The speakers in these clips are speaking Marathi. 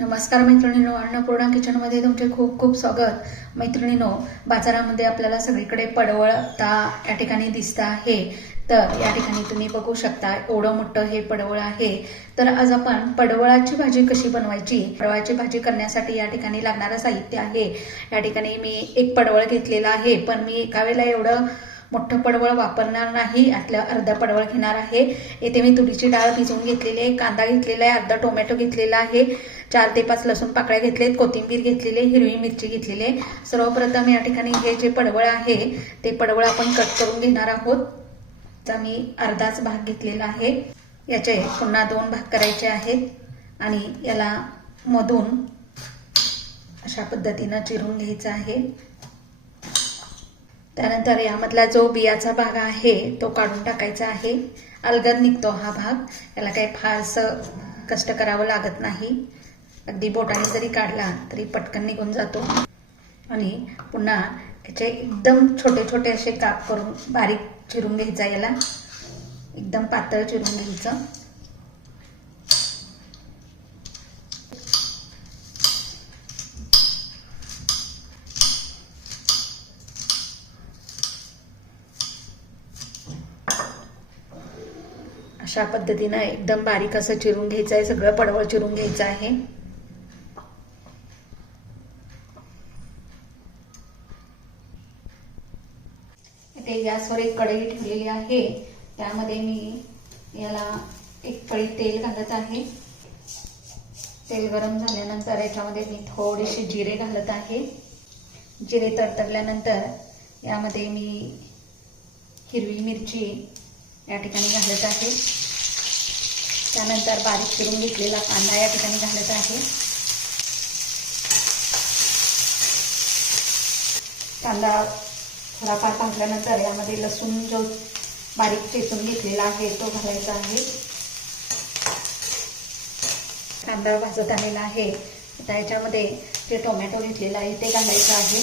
नमस्कार मैत्रिणींनो, अन्नपूर्णा किचनमध्ये तुमचे खूप खूप स्वागत। मैत्रिणींनो, बाजारामध्ये आपल्याला सगळीकडे पडवळ या ठिकाणी दिसतं आहे। तर या ठिकाणी तुम्ही बघू शकता एवढं मोठं हे पडवळ आहे। तर आज आपण पडवळाची भाजी कशी बनवायची, पडवळाची भाजी करण्यासाठी या ठिकाणी लागणारं साहित्य आहे। या ठिकाणी मी एक पडवळ घेतलेला आहे, पण मी एका वेळेला एवढं मोठं पडवळ वापरणार नाही, यातलं अर्धा पडवळ घेणार आहे। येथे मी तुरीची डाळ भिजवून घेतलेली आहे, कांदा घेतलेला आहे, अर्धा टोमॅटो घेतलेला आहे, 4 ते 5 लसूण पाकळ्या घेतलेत, कोथिंबीर घेतलेली, हिरवी मिरची घेतलेली आहे। सर्वप्रथम या ठिकाणी हे जे पडवळ आहे ते पडवळ आपण कट करून घेणार आहोत। तर मी अर्धाच भाग घेतलेला आहे, याचे पुन्हा 2 भाग करायचे आहेत आणि याला मधून अशा पद्धतीने चिरून घ्यायचा आहे। त्यानंतर यामधला जो बियाचा भाग आहे तो काढून टाकायचा आहे, अलगद निघतो हा भाग। याला काही फारसं कष्ट करावं लागत नाही, अगदी बोटाने जरी काढला तरी पटकन निघून जातो। आणि पुन्हा याचे एकदम छोटे छोटे असे काप करून बारीक चिरून घ्यायचा, याला एकदम पातळ चिरून घ्यायचं। अशा पद्धतीने एकदम बारीक असं चिरून घ्यायचं आहे, सगळं पडवळ चिरून घ्यायचं आहे। इथे गॅसवर एक कढई ठेवलेली आहे, त्यामध्ये मी याला एक पळी तेल घालत आहे। तेल गरम झाल्यानंतर याच्यामध्ये मी थोडेसे जिरे घालत आहे। जिरे तडतडल्यानंतर यामध्ये मी हिरवी मिरची या ठिकाणी घालत आहे। त्यानंतर बारीक चिरून घेतलेला कांदा या ठिकाणी घालत आहे। कांदा थोडाफार भाजल्यानंतर यामध्ये लसूण जो बारीक चेचून घेतलेला आहे तो घालायचा आहे। कांदा भाजत आलेला आहे, आता याच्यामध्ये जे टोमॅटो घेतलेला आहे ते घालायचं आहे।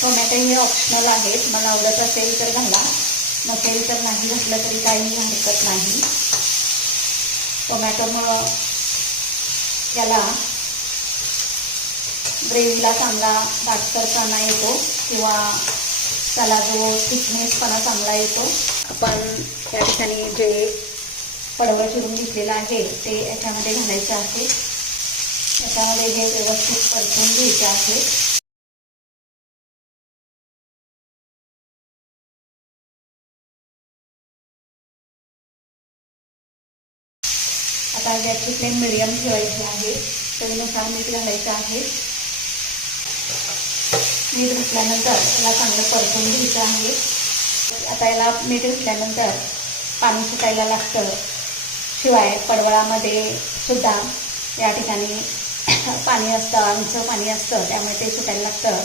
टोमॅटो हे ऑप्शनल आहेत, मला आवडत असेल तर घाला, नसेल तर नाही घातलं तरी काही हरकत नाही। टोमॅटोमुळं याला ग्रेव्हीला चांगला दाटसरपणा येतो किंवा त्याला जो थिकनेसपणा चांगला येतो। आपण या ठिकाणी जे पडवळ चिरून घेतलेलं आहे ते याच्यामध्ये घालायचं आहे। याच्यामध्ये हे व्यवस्थित परतून घ्यायचे आहे। आता गॅसची फ्लेम मिडियम ठेवायची आहे, चवीनुसार मीठ घालायचं आहे। मीठ घातल्यानंतर याला चांगलं परतून घ्यायचं आहे। आता याला मीठ घातल्यानंतर पाणी सुटायला लागतं, शिवाय पडवळामध्ये सुद्धा या ठिकाणी पाणी असतं, आमचं पाणी असतं, त्यामुळे ते सुटायला लागतं।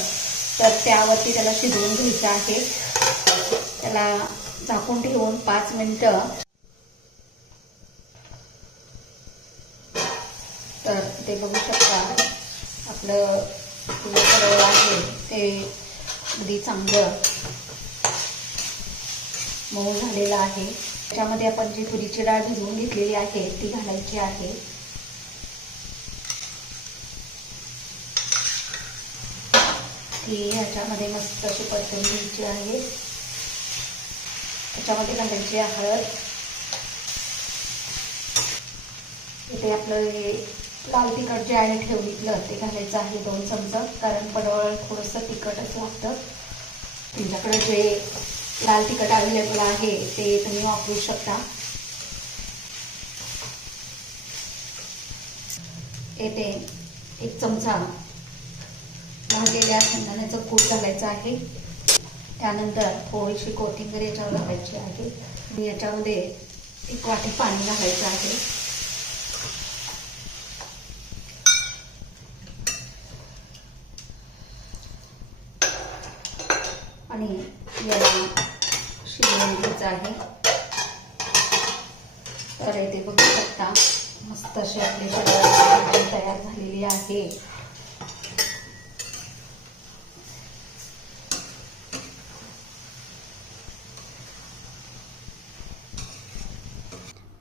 तर त्यावरती त्याला शिजवून घ्यायचं आहे। त्याला झाकून ठेवून 5 मिनिटं, तर ते बघू शकता आपलं पडवळ आहे ते अगदी चांगलं मऊ झालेलं आहे। त्याच्यामध्ये आपण जी तुरीची डाळ भिजवून घेतलेली आहे ती घालायची आहे। ती ह्याच्यामध्ये मस्त अशी परतून घ्यायची आहे। त्याच्यामध्ये घालायची हळद, इथे आपलं हे लाल तिखट जे आहे ठेवलेलं ते घालायचं आहे 2 चमचे, कारण पडवळ थोडंसं तिखटच लागतं। तुमच्याकडे जे लाल तिखट अवेलेबल आहे ते तुम्ही वापरू शकता। येथे 1 चमचा भाजलेल्या शेंगदाण्याचं कूट घालायचं आहे। त्यानंतर थोडीशी कोथिंबीर याच्यावर घालायची आहे आणि याच्यामध्ये 1 वाटी पाणी घालायचं आहे। आणि याला शिजवून घ्यायचं आहे। तर इथे बघू शकता मस्त अशी आपली पडवळाची भाजी तयार झालेली आहे।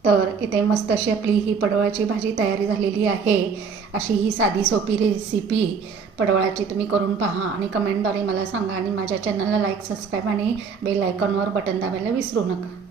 तर इथे मस्त अशी आपली ही पडवळाची भाजी तयारी झालेली आहे. अशी ही साधी सोपी रेसिपी पडवळाची तुम्ही करून पहा आणि कमेंटद्वारे मला सांगा आणि माझ्या चॅनलला लाईक, सबस्क्राईब आणि बेल आयकॉनवर बटन दाबायला विसरू नका.